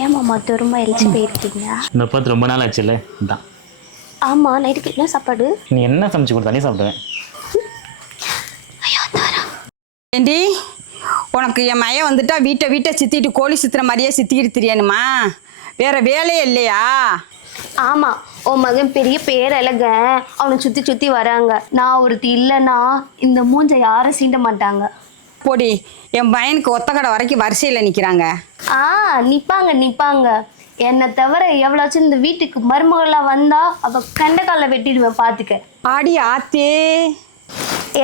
ஏன் மாமா ரொம்ப எழிச்சு போயிருக்கீங்க? இந்த பார்த்து ரொம்ப நாள் ஆச்சுல்ல தான். ஆமாம், நைட்டுக்கு என்ன சாப்பாடு? நீ என்ன சமைச்சு கொடுத்தாலே சாப்பிடுவேன். ஏண்டி உனக்கு என் மையம் வந்துட்டா வீட்டை சித்திட்டு கோழி சுற்றுற மாதிரியே சித்திக்கிட்டு தெரியணுமா? வேற வேலையே இல்லையா? ஆமாம், உன் மகன் பெரிய பேரழக, அவனை சுற்றி சுற்றி வராங்க. நான் ஒருத்தி இல்லைன்னா இந்த மூஞ்சை யாரும் சீண்ட மாட்டாங்க. போடி, என் பையனுக்கு ஒத்த கடை வரைக்கும் வரிசையில் நிற்கிறாங்க. நிற்பாங்க. என்னை தவிர எவ்வளோச்சும் இந்த வீட்டுக்கு மருமகளாக வந்தா அவள் கண்டக்காலில் வெட்டிடுவேன், பார்த்துக்க. ஆடி ஆத்தே.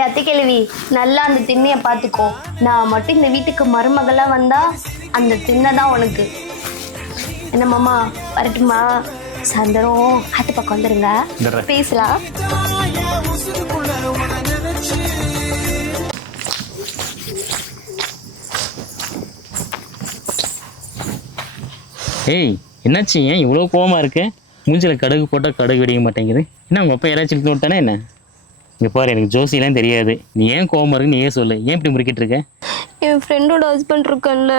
அத்தை கேள்வி, நல்லா அந்த திண்ணையை பார்த்துக்கோ. நான் மட்டும் இந்த வீட்டுக்கு மருமகளாக வந்தா அந்த திண்ணை தான் உனக்கு. என்ன மாமா, வரட்டுமா? சாயந்தரம் ஆத்து பக்கம் வந்துருங்க, பேசலாம். ஏய், என்னாச்சு? ஏன் இவ்வளோ கோவமாக இருக்கு? மூஞ்சில் கடுகு போட்டால் கடுகு வெடிக்க மாட்டேங்குது. என்ன உங்கள் அப்பா யாராச்சும் இழுத்து விட்டானே என்ன? இங்கே பாரு, எனக்கு ஜோசியெல்லாம் தெரியாது. நீ ஏன் கோவமாக இருக்கு நீயே சொல்லு. ஏன் இப்படி முறுக்கிட்டு இருக்க? என் ஃப்ரெண்டோட ஹஸ்பண்ட் இருக்கான்ல,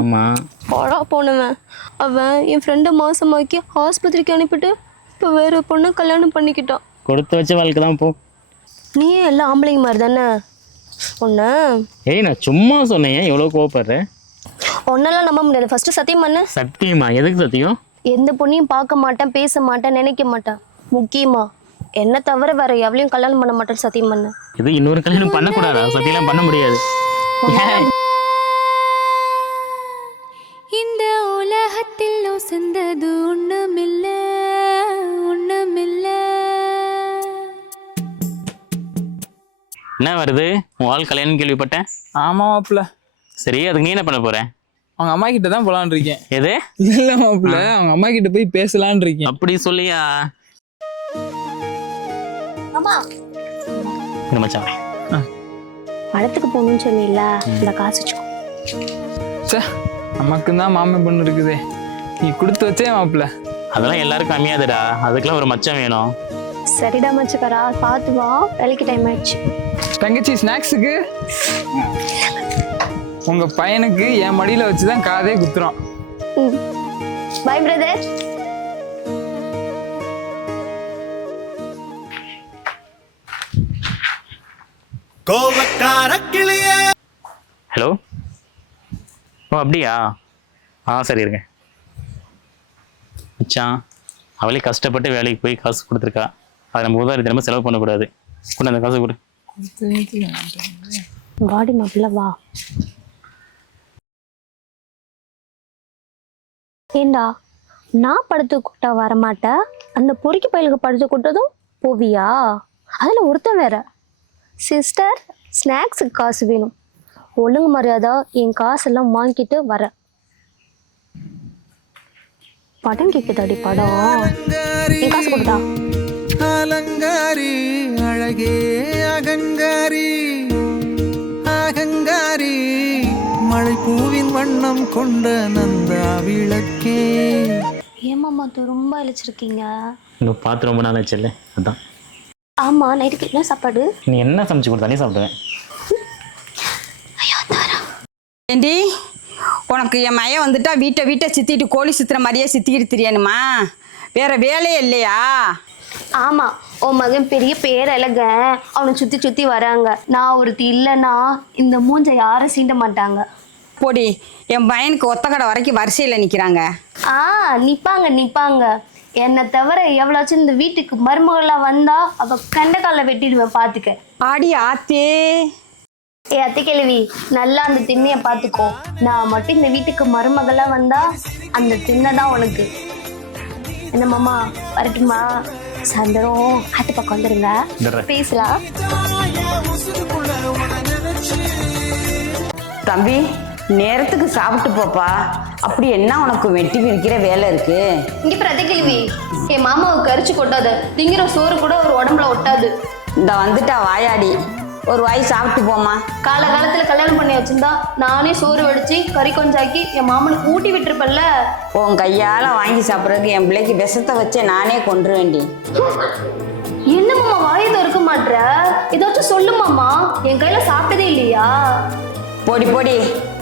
ஆமாம், போடா போனவன். அவன் என் ஃப்ரெண்டை மாசமாக்கி ஆஸ்பத்திரிக்கு அனுப்பிட்டு இப்போ வேற பொண்ணை கல்யாணம் பண்ணிக்கிட்டான். கொடுத்து வச்ச வாழ்க்கை தான் போ. நீயே எல்லாம் ஆம்பளைங்க மாதிரி தானே ஒன்று? ஏய், நான் சும்மா சொன்னேன். ஏன் எவ்வளோ கோவப்படுற? ஒன்னெல்லாம் நம்ப முடியாது. ஃபர்ஸ்ட் சத்தியம் பண்ணு. சத்தியமா? எதுக்கு சத்தியம்? எந்த பொண்ணையும் பார்க்க மாட்டேன், பேச மாட்டேன், நினைக்க மாட்டேன். முக்கியமா என்ன தவிர வேற எவ்வளையும் கல்யாணம் பண்ண மாட்டேன்னு சத்தியம் பண்ணு. இது இன்னொரு கல்யாணம் பண்ணக்கூடாதா? சத்தியெல்லாம் பண்ண முடியாது. இந்த உலகத்தில் உசந்தது ஒண்ணுமில்ல. என்ன வருது? உன் ஆள் கல்யாணம் கேள்விப்பட்டேன். ஆமா மாப்பிள்ள. சரி, அதுக்கு நீ என்ன பண்ண போற? அவங்க அம்மா கிட்ட தான் போலான்னு இருக்கேன். எது? இல்ல மாப்பிள்ள, அவங்க அம்மா கிட்ட போய் பேசலான்னு இருக்கேன். அப்படி சொல்லியா? மச்சான், படத்துக்கு போகணும்னு சொன்னீல்ல, இந்த காசு வச்சுக்கோ. சே, நமக்கு தான் மாமி பொண்ணு இருக்குதே, நீ கொடுத்து வச்சே மாப்பிள்ள. அதெல்லாம் எல்லாருக்கும் கம்மியாதுடா. அதுக்கெல்லாம் ஒரு மச்சம் வேணும். சரிடா மச்சுக்காரா, பார்த்து வா, வேலைக்கு டைம் ஆயிடுச்சு. தங்கச்சி, ஸ்நாக்ஸுக்கு உங்க பையனுக்கு என் மடியில வச்சுதான் காதே குத்துறோம். Bye brother. ஹலோ. ஓ, அப்படியா? சரி இருங்க. மச்சான், அவளே கஷ்டப்பட்டு வேலைக்கு போய் காசு கொடுத்துருக்கா. அதை நம்ம உதாரணம் திரும்ப செலவு பண்ணக்கூடாது. கொண்டு அந்த காசு கொடு. வாடி மாப்பிள்ள வா. ஏண்டா, நான் படுத்து கூட்டா வரமாட்டேன், அந்த பொறுக்கி பயலுக்கு படுத்து கூட்டதும் போவியா? அதில் ஒருத்தன் வேற, சிஸ்டர் ஸ்நாக்ஸுக்கு காசு வேணும், ஒழுங்கு மரியாதை என் காசெல்லாம் வாங்கிட்டு வர. படம் கேக்குதாடி படம்? என் காசு கொடுத்தா. அலங்காரி அழகே அகங்காரி அகங்காரி மழை பூவின் வண்ணம் கொண்ட நந்தா விளக்கே. ஏமாம்மா ரொம்ப அழைச்சிருக்கீங்க. இன்னும் பார்த்து ரொம்ப நாள் ஆச்சுல்ல, அதான். ஆமாம், நைட்டுக்கு என்ன சாப்பாடு? நீ என்ன சமைச்சு கொடுத்தாலே சாப்பிடுவேன். ஏண்டி உனக்கு என் மையம் வந்துட்டா வீட்டை சித்திட்டு கோழி சுற்றுற மாதிரியே சித்திக்கிட்டு தெரியணுமா? வேற வேலையே இல்லையா? ஆமாம், உன் மகன் பெரிய பேரழக, அவனை சுற்றி சுற்றி வராங்க. நான் ஒருத்தி இல்லைன்னா இந்த மூஞ்சை யாரும் சீண்ட மாட்டாங்க. போடி, என் பையனுக்கு ஒத்த கடை வரைக்கும் வரிசையில் நிற்கிறாங்க. நிற்பாங்க. என்னை தவிர எவ்வளோச்சும் இந்த வீட்டுக்கு மருமகளாக வந்தா அவள் கண்டக்காலில் வெட்டிடுவேன், பார்த்துக்க. ஆடி ஆத்தே. அத்தை கேள்வி, நல்லா அந்த திண்ணையை பார்த்துக்கோ. நான் மட்டும் இந்த வீட்டுக்கு மருமகளாக வந்தா அந்த திண்ணை தான் உனக்கு. என்ன மாமா, வரட்டுமா? சாயந்தரம் ஆத்து பக்கம் வந்துருங்க, பேசலாம். தம்பி, நேரத்துக்கு சாப்பிட்டு போப்பா. அப்படி என்ன உனக்கு வெட்டி விரிக்கிற வேலை இருக்கு? இங்கே பிரதி கேள்வி, என் மாமாவுக்கு கரிச்சு கொட்டாது, திங்கிற சோறு கூட ஒரு உடம்புல ஒட்டாது. இந்த வந்துட்டா வாயாடி, ஒரு வாய் சாப்பிட்டு போமா. காலகாலத்தில் கல்யாணம் பண்ணி வச்சிருந்தா நானே சோறு வடிச்சு கறி கொஞ்சாக்கி என் மாமனுக்கு ஊட்டி விட்டுருப்பல்ல. உன் கையால் வாங்கி சாப்பிட்றதுக்கு என் பிள்ளைக்கு விஷத்தை வச்சே நானே கொன்று வேண்டி. என்ன மாமா வாயை திறக்க மாட்ற? ஏதாச்சும் சொல்லு மாமா, என் கையில சாப்பிட்டதே இல்லையா? போடி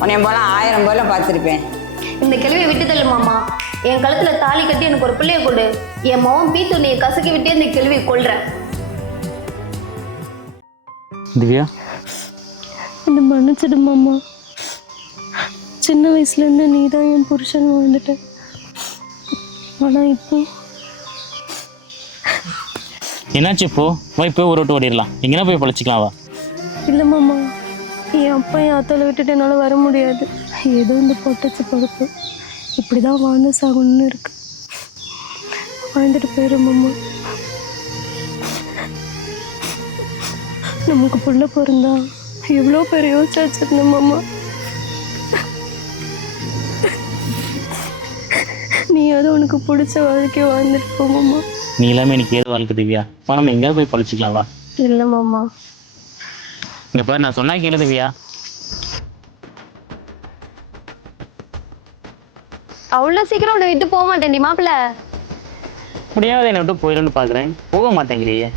உன்னை போல 1000 போல பார்த்துருப்பேன். இந்த கேள்வியை விட்டு தள்ளு மாமா. என் கழுத்துல தாலி கட்டி எனக்கு ஒரு பிள்ளைய கொடு. என் மகன் பீ துணியை கசக்கி விட்டு இந்த கேள்வியை கொள்றேன். திவ்யா, என்னை மன்னிச்சிடு மாமா. சின்ன வயசுலேருந்து நீ தான் என் புருஷன் வாழ்ந்துட்ட. ஆனால் இப்போ என்னாச்சு இப்போ? வா இப்போ ஒரு விட்டு ஓடிடலாம். எங்கன்னா போய் பழச்சிக்கலாம் வா. இல்லை மாமா, என் அப்பா என் ஆத்தால விட்டுட்டு என்னால் வர முடியாது. ஏதோ இந்த பொட்டச்சு பழப்பு இப்படி தான் வாழ்ந்து சாகணும்னு இருக்கு. வாழ்ந்துட்டு போயிடும் மாமா. நமக்கு புள்ள பிறந்தா எவ்வளோ பேர் யோசிச்சு வச்சிருந்தேன் மாமா. நீ அது உனக்கு பிடிச்ச வாழ்க்கையை வாழ்ந்துட்டு போ மாமா. நீ எல்லாமே எனக்கு ஏது வாழ்க்கை திவ்யா. வா நம்ம எங்கேயாவது போய் பழச்சிக்கலாம் வா. இல்லை மாமா. இங்கே பாரு, நான் சொன்னா கேளு திவ்யா. அவ்வளோ சீக்கிரம் உன்னை விட்டு போக மாட்டேன்டி மாப்பிள்ள. முடியாத என்னை விட்டு போயிடும்னு பார்க்குறேன். போக மாட்டேங்கிறியே.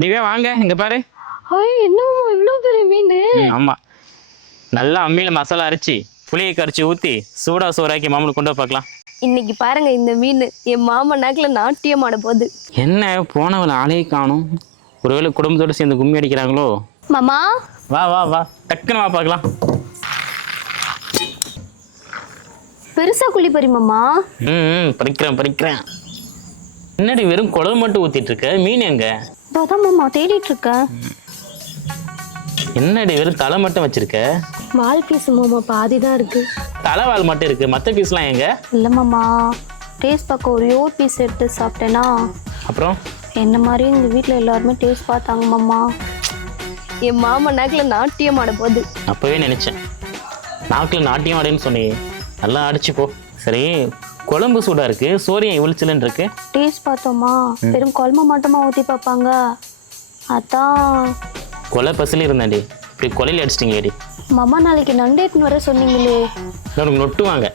திவ்யா வாங்க, இங்க பாரு. என்ன இவ்வளோ பெரிய மீன்? ஆமா, நல்லா அம்மியில மசாலா அரைச்சி புளியை கரைச்சி ஊற்றி சூடா சோறாக்கி மாமனுக்கு கொண்டு போய் பார்க்கலாம். இன்னைக்கு பாருங்க இந்த மீன் என் மாமா நாக்குல நாட்டியமான போது. என்ன போனவளை ஆளையே காணும். ஒருவேளை குடும்பத்தோடு சேர்ந்து கும்மி அடிக்கிறாங்களோ? மாமா வா வா வா, டக்குன்னு வா பார்க்கலாம். பெருசா குழி பறி மாமா. பறிக்கிறேன். என்னடி வெறும் குழம்பு மட்டும் ஊத்திட்டு இருக்க? மீன் எங்க? அதான் மாமா தேடிட்டு இருக்க. என்னடி வெறும் தலை மட்டும் வச்சிருக்க? வால் பீஸ் மாமா பாதி தான் இருக்கு. தலைவால் மட்டும் இருக்கு, மற்ற பீஸ்லாம் எங்க? இல்லை மாமா, டேஸ்ட் பார்க்க ஒரே ஒரு பீஸ் எடுத்து சாப்பிட்டேன்னா அப்புறம் என்ன மாதிரி எங்கள் வீட்டில் எல்லாருமே டேஸ்ட் பார்த்தாங்க மாமா. என் மாமா நாக்கில் நாட்டியமான போது. அப்பவே நினைச்சேன், நாக்கில் நாட்டியம் ஆடுன்னு சொன்னியே. நல்லா அடிச்சு போ. சரி, குழம்பு சூடா இருக்கு, சோரியம் இவ்வளிச்சலன்னு இருக்கு. டேஸ்ட் பார்த்தோமா, வெறும் குழம்பு மட்டுமா ஊற்றி பார்ப்பாங்க. அதான் கொலை பசில இருந்தேன்டி, இப்படி கொலையில் அடிச்சிட்டிங்கடி. மாமா நாளைக்கு நண்டு எடுத்துன்னு வர சொன்னீங்களே. உனக்கு நொட்டுவாங்க.